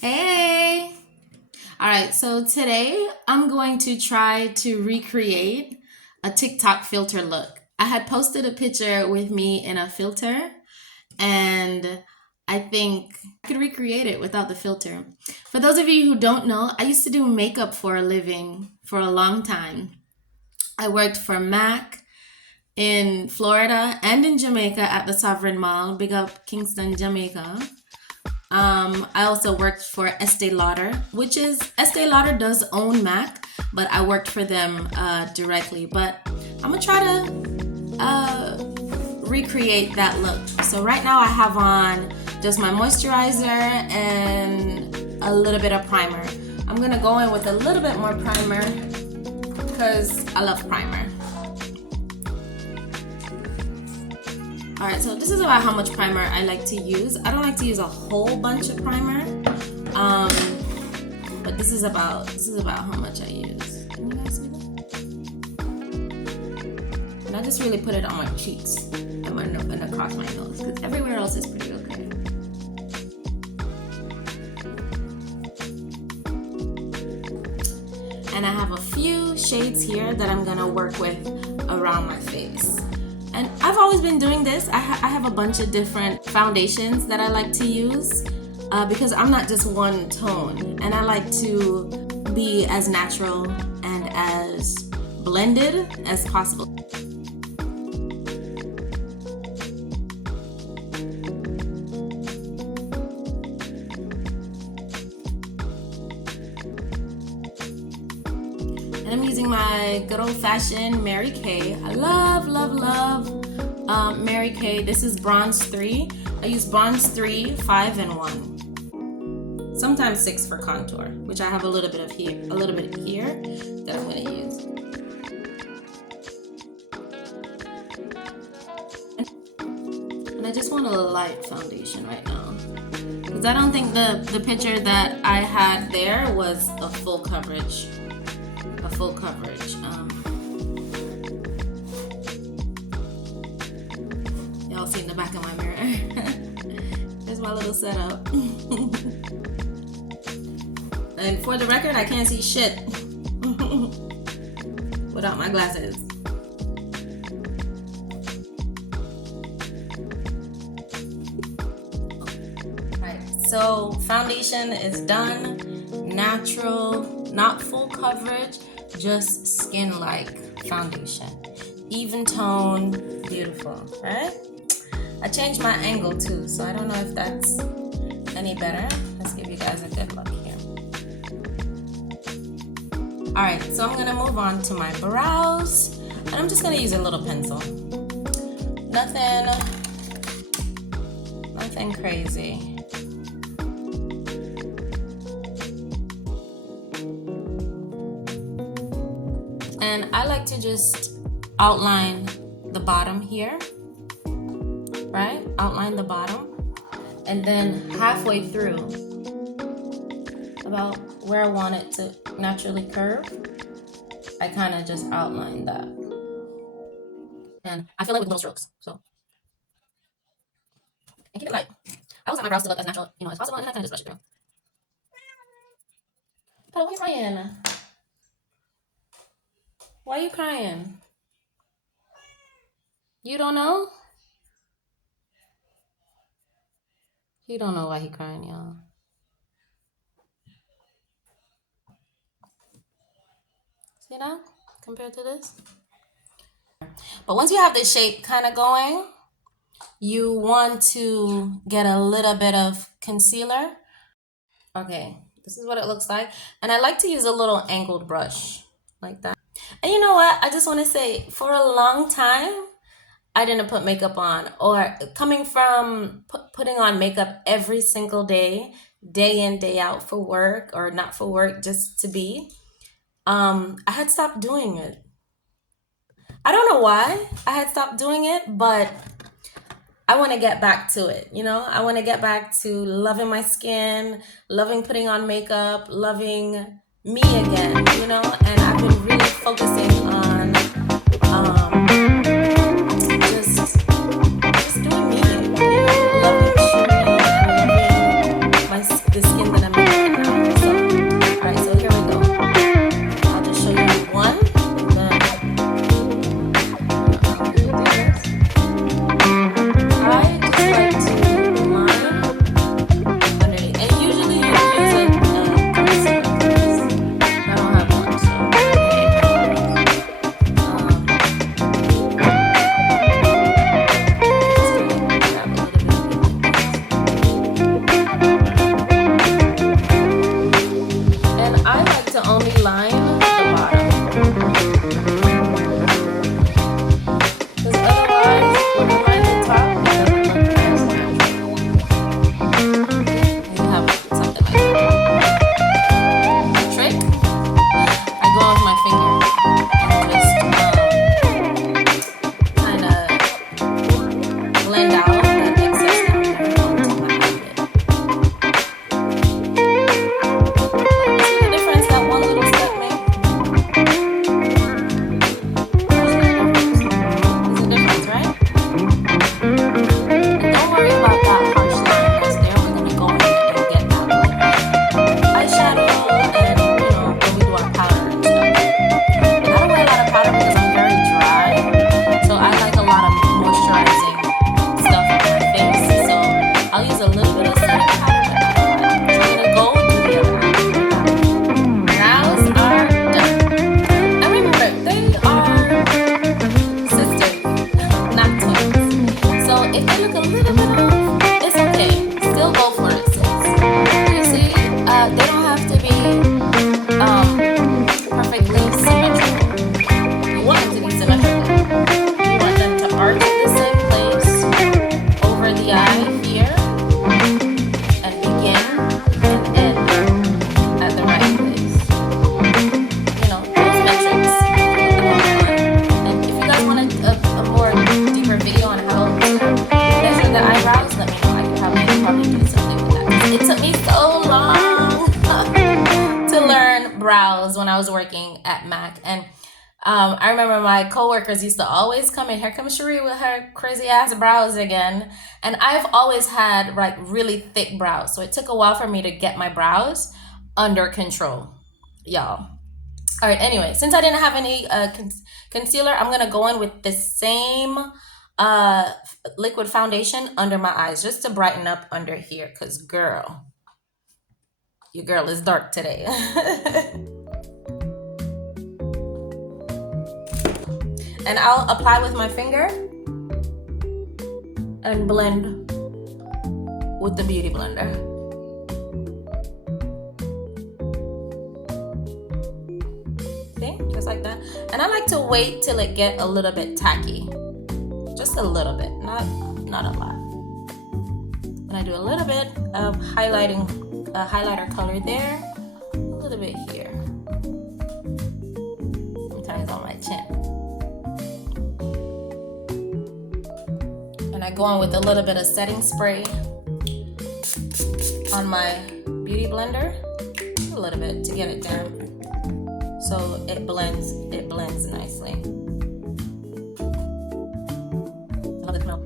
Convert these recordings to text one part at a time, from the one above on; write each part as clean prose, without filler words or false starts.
Hey! All right, so today I'm going to try to recreate a TikTok filter look. I had posted a picture with me in a filter, and I think I could recreate it without the filter. For those of you who don't know, I used to do makeup for a living for a long time. I worked for M.A.C in Florida and in Jamaica at the Sovereign Mall. Big up Kingston, Jamaica. I also worked for Estee Lauder, which is Estee Lauder does own M.A.C, but I worked for them directly. But I'm gonna try to recreate that look. So right now I have on just my moisturizer and a little bit of primer. I'm gonna go in with a little bit more primer because I love primer. Alright, so this is about how much primer I like to use. I don't like to use a whole bunch of primer, but this is about how much I use. Can you guys see that? And I just really put it on my cheeks and across my nose, because everywhere else is pretty okay. And I have a few shades here that I'm gonna work with around my face. And I've always been doing this. I have a bunch of different foundations that I like to use because I'm not just one tone, and I like to be as natural and as blended as possible. And I'm using my good old-fashioned Mary Kay. I love, love, love Mary Kay. This is Bronze 3. I use Bronze 3, 5, and 1. Sometimes 6 for contour, which I have a little bit here that I'm going to use. And I just want a light foundation right now, because I don't think the picture that I had there was a full coverage. Y'all see in the back of my mirror. There's my little setup. And for the record, I can't see shit without my glasses. Alright, so foundation is done. Natural, not full coverage, just skin-like foundation. Even tone, beautiful, right? I changed my angle too, so I don't know if that's any better. Let's give you guys a good look here. Alright, so I'm gonna move on to my brows, and I'm just gonna use a little pencil. Nothing crazy. And I like to just outline the bottom here, right? Outline the bottom, and then halfway through, about where I want it to naturally curve, I kind of just outline that. And I fill it with little strokes, so. And keep it light. I always want my brows to look as natural, as possible, and I kind of just brush it through. But why are you crying? Why are you crying? You don't know? You don't know why he crying, y'all. See that? Compared to this? But once you have the shape kind of going, you want to get a little bit of concealer. Okay, this is what it looks like. And I like to use a little angled brush like that. And you know what? I just want to say, for a long time, I didn't put makeup on, or coming from putting on makeup every single day in, day out, for work or not for work, just to be, I had stopped doing it. I don't know why I had stopped doing it, but I want to get back to it, I want to get back to loving my skin, loving putting on makeup, loving me again, and I've been really focusing on just doing me, loving the skin that I'm in. brows when I was working at MAC, and I remember my coworkers used to always come in. Here comes Cherie with her crazy ass brows again. And I've always had like really thick brows, so it took a while for me to get my brows under control, y'all. All right. Anyway, since I didn't have any concealer, I'm gonna go in with the same uh, liquid foundation under my eyes just to brighten up under here. Cause girl, your girl is dark today. And I'll apply with my finger and blend with the beauty blender. See, just like that. And I like to wait till it get a little bit tacky, just a little bit, not a lot. And I do a little bit of highlighting, highlighter color there, a little bit here, sometimes on my chin. And I go on with a little bit of setting spray on my beauty blender, a little bit to get it damp, so it blends nicely. I love the smell.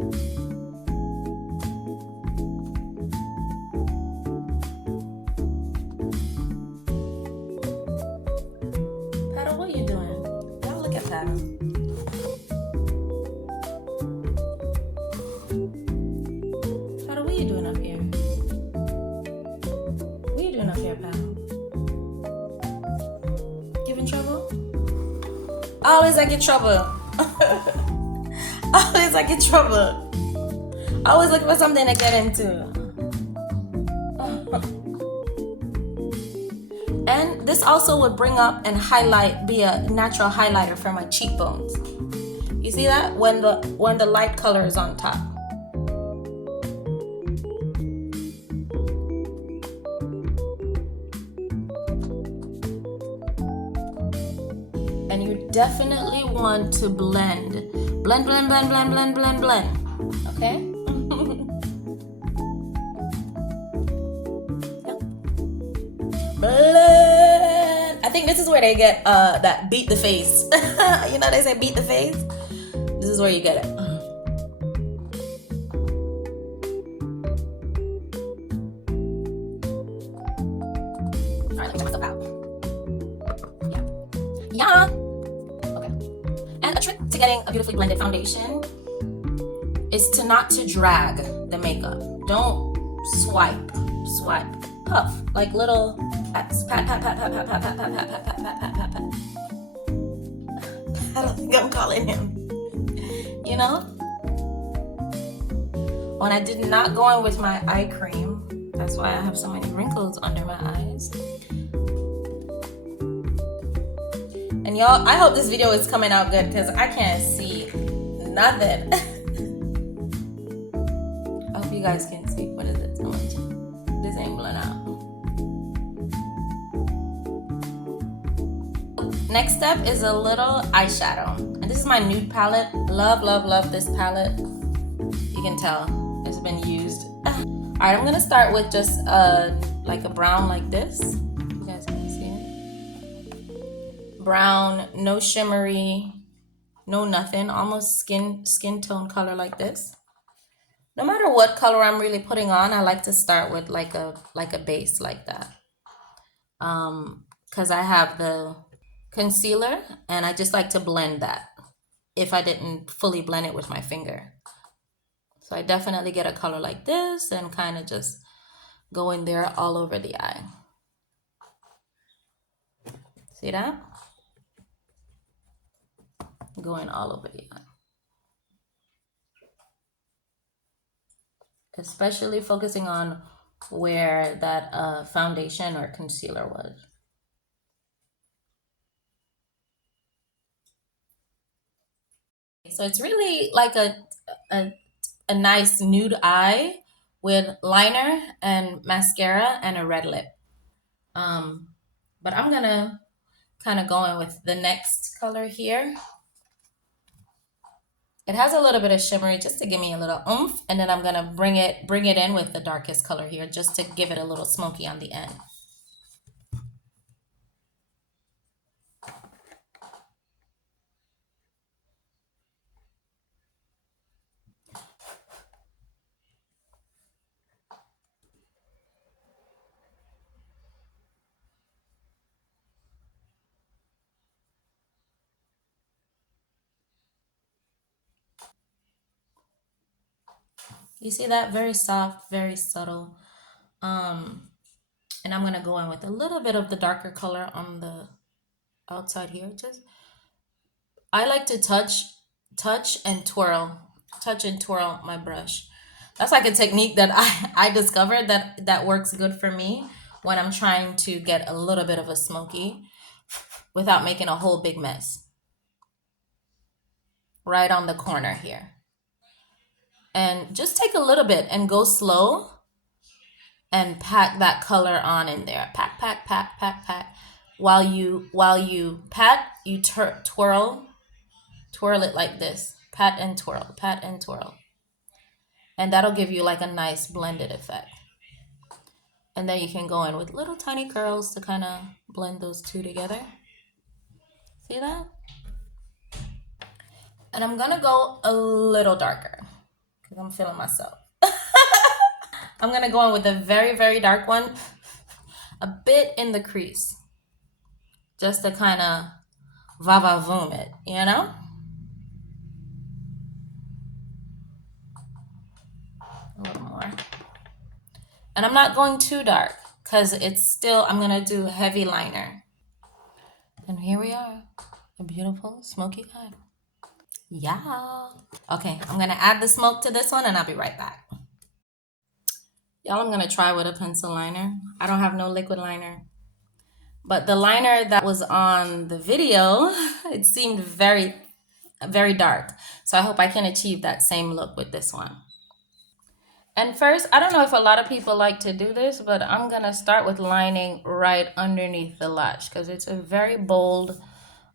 Paddle, what are you doing? Y'all look at Paddle. Paddle, what are you doing up here? What are you doing up here, Paddle? Giving trouble? Always I get trouble. Always I get trouble. Always looking for something to get into. And this also would bring up and highlight, be a natural highlighter for my cheekbones. You see that? When the light color is on top. And you definitely want to blend. Blend, blend, blend, blend, blend, blend, blend. Okay? Blend. I think this is where they get that beat the face. You know they say beat the face? This is where you get it. Alright, let me check myself out. Yeah. Okay. And a trick to getting a beautifully blended foundation is to not to drag the makeup. Don't swipe, puff like little pats. Pat, pat, pat, pat, pat, pat, pat, pat, pat, pat, pat, pat, pat, pat. I don't think I'm calling him. You know? When I did not go in with my eye cream, that's why I have so many wrinkles under my eyes. And y'all, I hope this video is coming out good because I can't see nothing. I hope you guys can see. What is it? So much. This ain't blown out. Next step is a little eyeshadow. And this is my nude palette. Love, love, love this palette. You can tell it's been used. Alright, I'm gonna start with just like a brown like this. You guys can see it. Brown, no shimmery, no nothing, almost skin tone color like this. No matter what color I'm really putting on, I like to start with like a base like that. Because I have the concealer and I just like to blend that if I didn't fully blend it with my finger. So I definitely get a color like this and kind of just go in there all over the eye. See that? Going all over the eye. Especially focusing on where that foundation or concealer was. So it's really like a nice nude eye with liner and mascara and a red lip. But I'm gonna kind of go in with the next color here. It has a little bit of shimmery just to give me a little oomph, and then I'm gonna bring it in with the darkest color here just to give it a little smoky on the end. You see that? Very soft, very subtle. And I'm gonna go in with a little bit of the darker color on the outside here. Just I like to touch and twirl, touch and twirl my brush. That's like a technique that I discovered that works good for me when I'm trying to get a little bit of a smoky without making a whole big mess. Right on the corner here. And just take a little bit and go slow and pack that color on in there. Pack, pack, pack, pack, pack. While you pat, you twirl it like this. Pat and twirl, pat and twirl. And that'll give you like a nice blended effect. And then you can go in with little tiny curls to kind of blend those two together. See that? And I'm gonna go a little darker because I'm feeling myself. I'm gonna go in with a very, very dark one, a bit in the crease, just to kind of va-va-voom it, you know? A little more. And I'm not going too dark because it's still, I'm gonna do heavy liner. And here we are, a beautiful smoky eye. Yeah. Okay, I'm gonna add the smoke to this one and I'll be right back. Y'all, I'm gonna try with a pencil liner. I don't have no liquid liner. But the liner that was on the video, it seemed very, very dark. So I hope I can achieve that same look with this one. And first, I don't know if a lot of people like to do this, but I'm gonna start with lining right underneath the lash because it's a very bold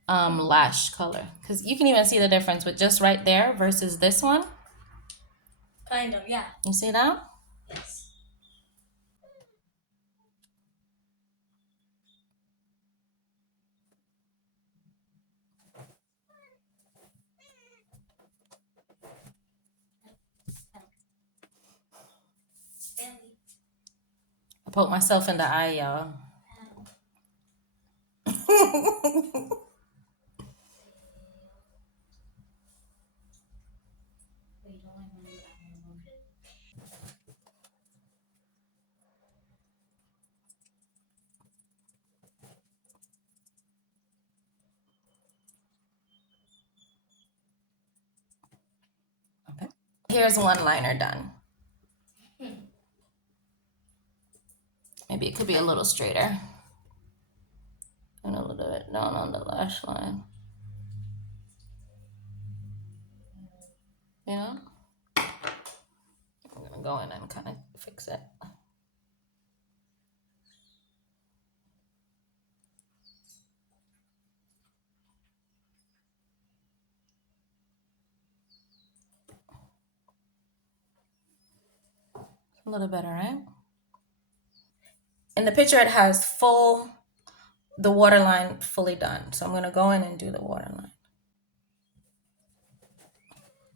lash color. Because you can even see the difference with just right there versus this one. Kind of, yeah. You see that? Yes. I poked myself in the eye, y'all. Okay. Here's one liner done. Maybe it could be a little straighter. And a little bit down on the lash line. You know? I'm gonna go in and kind of fix it. A little better, right? In the picture, it has the waterline fully done. So I'm gonna go in and do the waterline.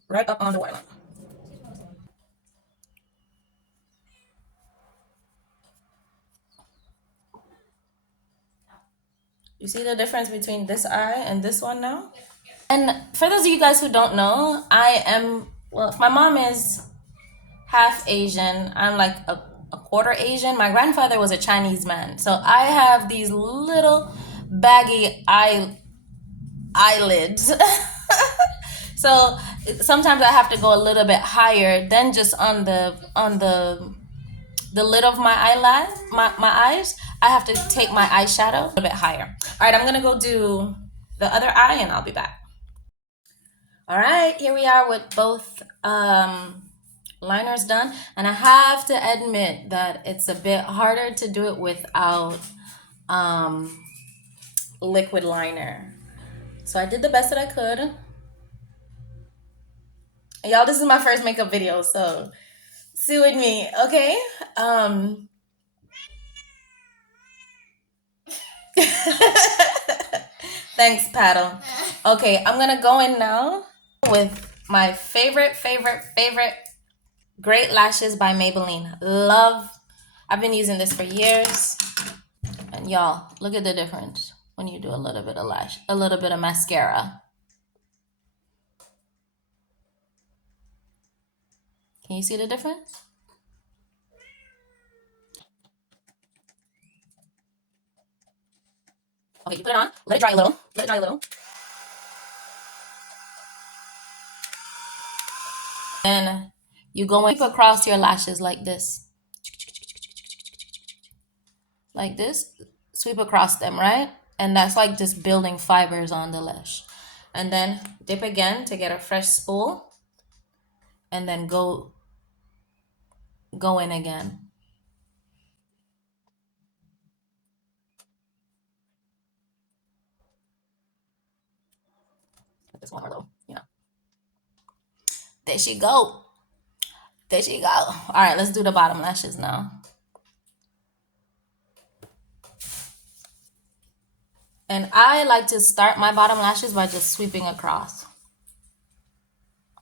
Right up on the waterline. You see the difference between this eye and this one now? And for those of you guys who don't know, if my mom is half Asian, I'm like a quarter Asian. My grandfather was a Chinese man. So I have these little baggy eyelids. So sometimes I have to go a little bit higher than just on the lid of my eyelid, my eyes. I have to take my eyeshadow a little bit higher. All right, I'm gonna go do the other eye and I'll be back. All right, here we are with both liners done. And I have to admit that it's a bit harder to do it without liquid liner. So I did the best that I could. Y'all, this is my first makeup video, so sue with me, okay? Thanks, Paddle. Okay, I'm gonna go in now with my favorite Great Lashes by Maybelline. Love. I've been using this for years. And y'all, look at the difference when you do a little bit of mascara. Can you see the difference? Okay, you put it on, let it dry a little, let it dry a little. Then you go and sweep across your lashes like this. Like this. Sweep across them, right? And that's like just building fibers on the lash. And then dip again to get a fresh spool. And then go in again. This one more little, you know. There she go. There she go. All right, let's do the bottom lashes now. And I like to start my bottom lashes by just sweeping across.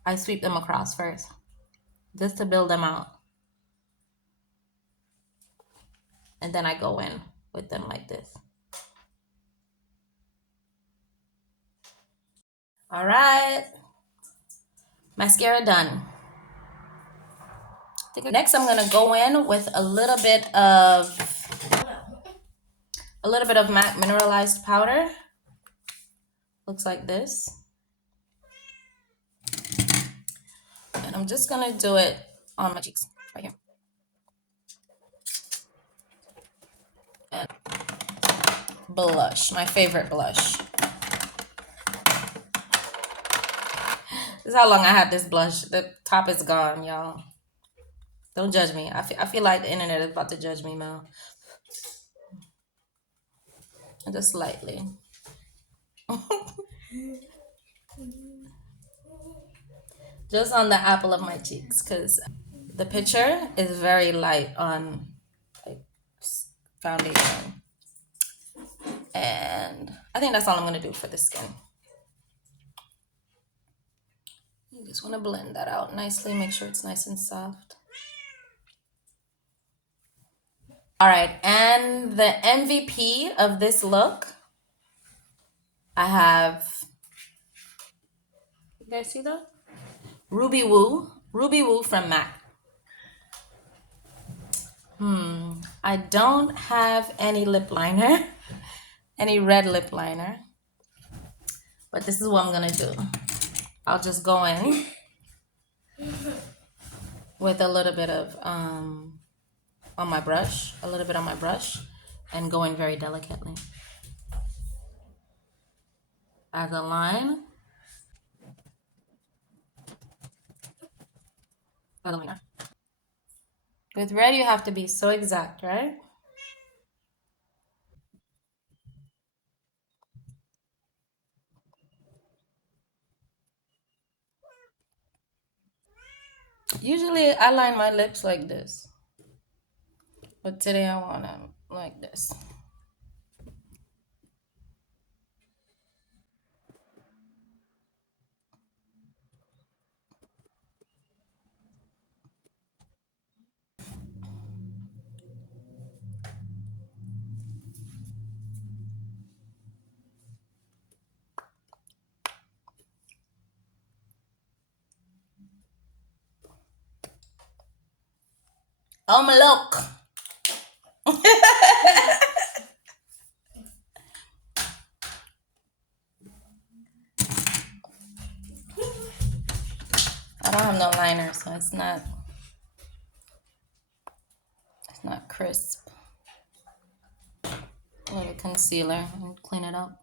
I sweep them across first, just to build them out. And then I go in with them like this. All right. Mascara done. Next, I'm gonna go in with a little bit of MAC mineralized powder. Looks like this. And I'm just gonna do it on my cheeks, right here. And blush, my favorite blush. This is how long I had this blush. The top is gone, y'all. Don't judge me. I feel like the internet is about to judge me now. Just slightly. Just on the apple of my cheeks, because the picture is very light on like foundation. And I think that's all I'm going to do for the skin. You just want to blend that out nicely. Make sure it's nice and soft. All right. And the MVP of this look, I have, you guys see that? Ruby Woo from M.A.C. I don't have any lip liner, any red lip liner, but this is what I'm going to do. I'll just go in with a little bit of on my brush, and go in very delicately. As a line. With red, you have to be so exact, right? Usually, I line my lips like this. But today, I want them like this. Oh, my look. I don't have no liner, so it's not crisp. A little concealer and clean it up.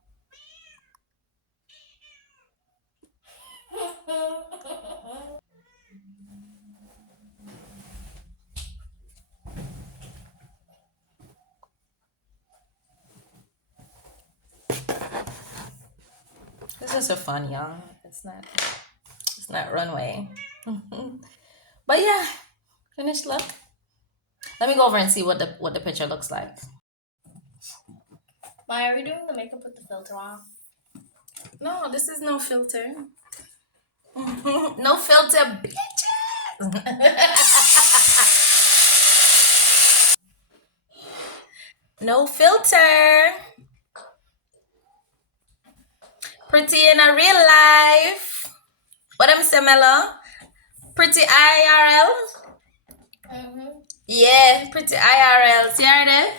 This is so fun, y'all. It's not runway. But yeah, finished look. Let me go over and see what the picture looks like. Why are we doing the makeup with the filter on? No, this is no filter. No filter, bitches. No filter. Pretty in a real life. What am Semelo? Pretty IRL? Mm-hmm. Yeah, pretty IRL. See her there?